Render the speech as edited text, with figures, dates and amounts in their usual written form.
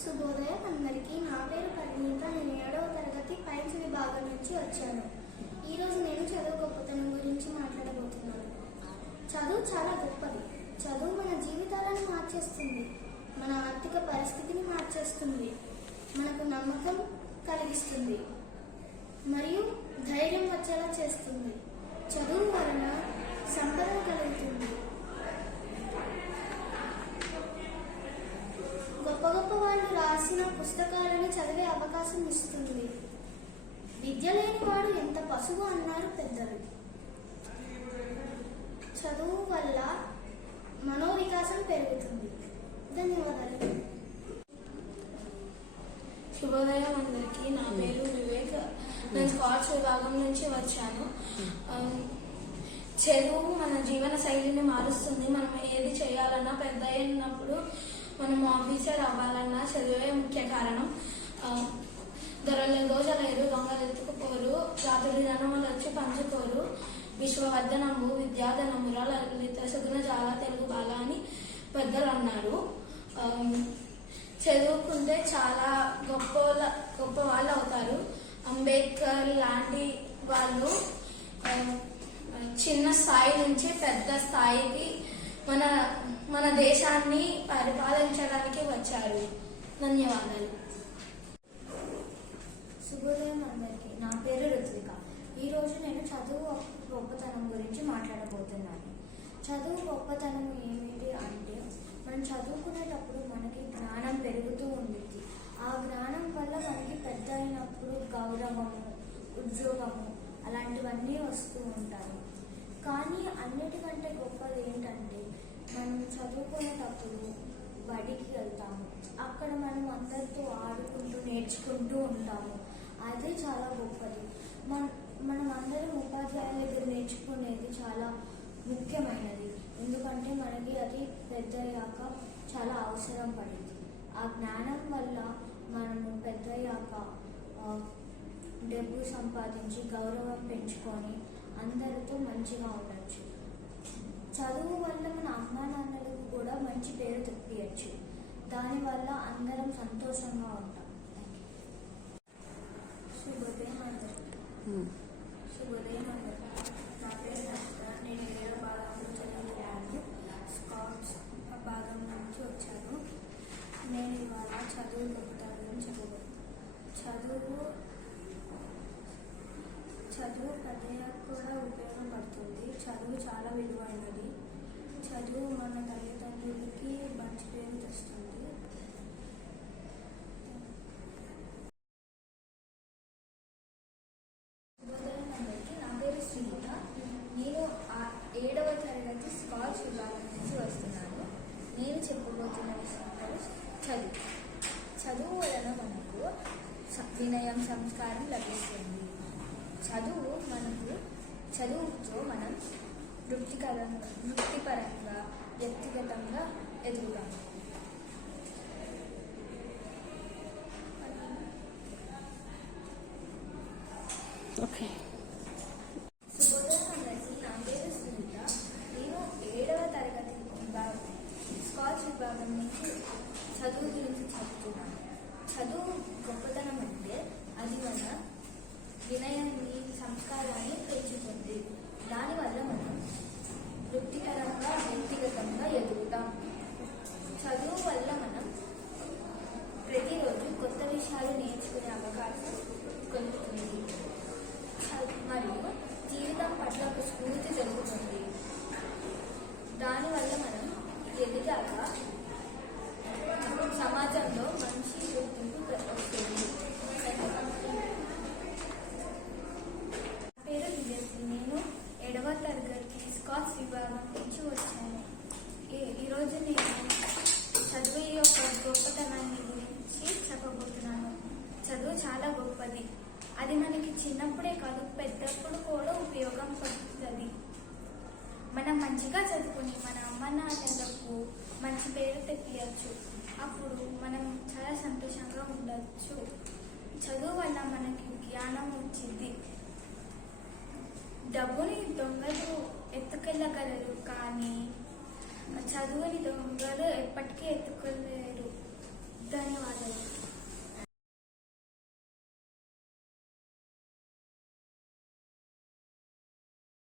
శుభోదయం అందరికీ. నా పేరు పరిణీత. నేను 7వ తరగతి సైన్స్ విభాగం నుంచి వచ్చాను. ఈరోజు నేను చదువు గొప్పతనం గురించి మాట్లాడబోతున్నాను. చదువు చాలా గొప్పది. చదువు మన జీవితాలను మార్చేస్తుంది, మన ఆర్థిక పరిస్థితిని మార్చేస్తుంది, మనకు నమ్మకం కలిగిస్తుంది మరియు ధైర్యం వచ్చేలా చేస్తుంది. చదువు వలన సంపద కలుగుతుంది. గొప్ప గొప్ప వాళ్ళు రాసిన పుస్తకాలను చదివే అవకాశం ఇస్తుంది. విద్య లేని వాడు ఎంత పశువు అన్నారు పెద్దలు. చదువు వల్ల మనోవికాసం పెరుగుతుంది. ధన్యవాదాలు. శుభోదయం అందరికీ. నా పేరు వివేక్. నేను స్కాట్స్ విభాగం నుంచి వచ్చాను. చదువు మన జీవన శైలిని మారుస్తుంది. మనం ఏది చేయాలన్నా పెద్ద అయినప్పుడు మనం ఆఫీసర్ అవ్వాలన్నా చదివే ముఖ్య కారణం. దొరలు దోషలేరు, దొంగలు ఎత్తుకుపోరు, రాత్రి ధనములు వచ్చి పంచుకోరు, విశ్వవర్ధనము విద్యాధనముల లలిత సుగుణ జాల తెలుగు బాల అని పెద్దలు అన్నారు. చదువుకుంటే చాలా గొప్ప వాళ్ళు అవుతారు. అంబేద్కర్ లాంటి వాళ్ళు చిన్న స్థాయి నుంచి పెద్ద స్థాయికి మన దేశాన్ని పరిపాలించడానికి వచ్చారు. ధన్యవాదాలు. శుభోదయం అందరికీ. నా పేరు రుత్విక. ఈరోజు నేను చదువు గొప్పతనం గురించి మాట్లాడబోతున్నాను. చదువు గొప్పతనం ఏమిటి అంటే, మనం చదువుకునేటప్పుడు మనకి జ్ఞానం పెరుగుతూ ఉంటుంది. ఆ జ్ఞానం వల్ల మనకి పెద్ద అయినప్పుడు గౌరవము, ఉద్యోగము అలాంటివన్నీ వస్తూ ఉంటాయి. కానీ అన్నిటికంటే గొప్పది ఏంటంటే, మనం చదువుకునేటప్పుడు బడికి వెళ్తాము. అక్కడ మనం అందరితో ఆడుకుంటూ నేర్చుకుంటూ ఉంటాము. అదే చాలా గొప్పది. మనం అందరం ఉపాధ్యాయుల దగ్గర నేర్చుకునేది చాలా ముఖ్యమైనది. ఎందుకంటే మనకి అది పెద్ద అయ్యాక చాలా అవసరం పడింది. ఆ జ్ఞానం వల్ల మనము పెద్ద అయ్యాక డబ్బు సంపాదించి గౌరవం పెంచుకొని అందరితో మంచిగా ఉండొచ్చు. చదువు వల్ల మన అమ్మా నాన్నలకు కూడా మంచి పేరు తెప్పియచ్చు. దానివల్ల అందరం సంతోషంగా ఉంటాం. శుభోదయం అందరికీ. నా పేరు నక్షత్ర. నేను 7వ భాగంలో చదివాను. స్కౌట్స్ భాగం నుంచి వచ్చాను. నేను ఇవాళ చదువు గొప్పతనం గురించి చెప్పబోతున్నాను. చదువు పెద్దయ్యాక కూడా ఉపయోగపడుతుంది. చదువు చాలా విలువైనది. చదువు మన తల్లిదండ్రులకి మంచి పేరు తెస్తుంది. శుభోదయం అందరికీ. నా పేరు శ్రీలత. నేను 7వ తరగతి స్కాచ్ విభాగం నుంచి వస్తున్నాను. నేను చెప్పబోతున్న విషయం చదువు వలన మనకు వినయం, సంస్కారం లభిస్తుంది. చదువుతో మనం వృత్తిపరంగా వ్యక్తిగతంగా ఎదుగుతాం. శుభోదయం అందరికీ. నా పేరు సునీత. నేను 7వ తరగతి స్కాచ్ విభాగం నుంచి చదువు గురించి చెప్తున్నాను. చదువు గొప్పతనం అంటే అది మన వినయాన్ని, సంస్కారాన్ని పెంచుతుంది. దానివల్ల మనం వృత్తిపరంగా వ్యక్తిగతంగా ఎదుగుతాం. చదువు వల్ల మనం ప్రతిరోజు కొత్త విషయాలు నేర్చుకునే అవకాశం కలుగుతుంది. మరియు జీవితం పట్ల ఒక స్ఫూర్తి జరుగుతుంది. దానివల్ల మనం ఎదిగాక సమాజంలో మంచి గుర్తింపు వస్తుంది. పేరు విజయశ్రీ. నేను 7వ తరగతి స్కాచ్ విభాగం నుంచి వచ్చాను. ఈరోజు నేను చదువు యొక్క గొప్పతనాన్ని గురించి చెప్పబోతున్నాను. చదువు చాలా గొప్పది. అది మనకి చిన్నప్పుడే కాదు, పెద్దప్పుడు కూడా ఉపయోగం పడుతుంది. మనం మంచిగా చదువుకుని మన అమ్మ నాన్నలకు మంచి పేరు తెప్పియచ్చు. అప్పుడు మనం చాలా సంతోషంగా ఉండొచ్చు. చదువు వల్ల మనకి జ్ఞానం వచ్చింది. డబ్బుని దొంగలు ఎత్తుకెళ్ళగలరు, కానీ చదువుని దొంగలు ఎప్పటికీ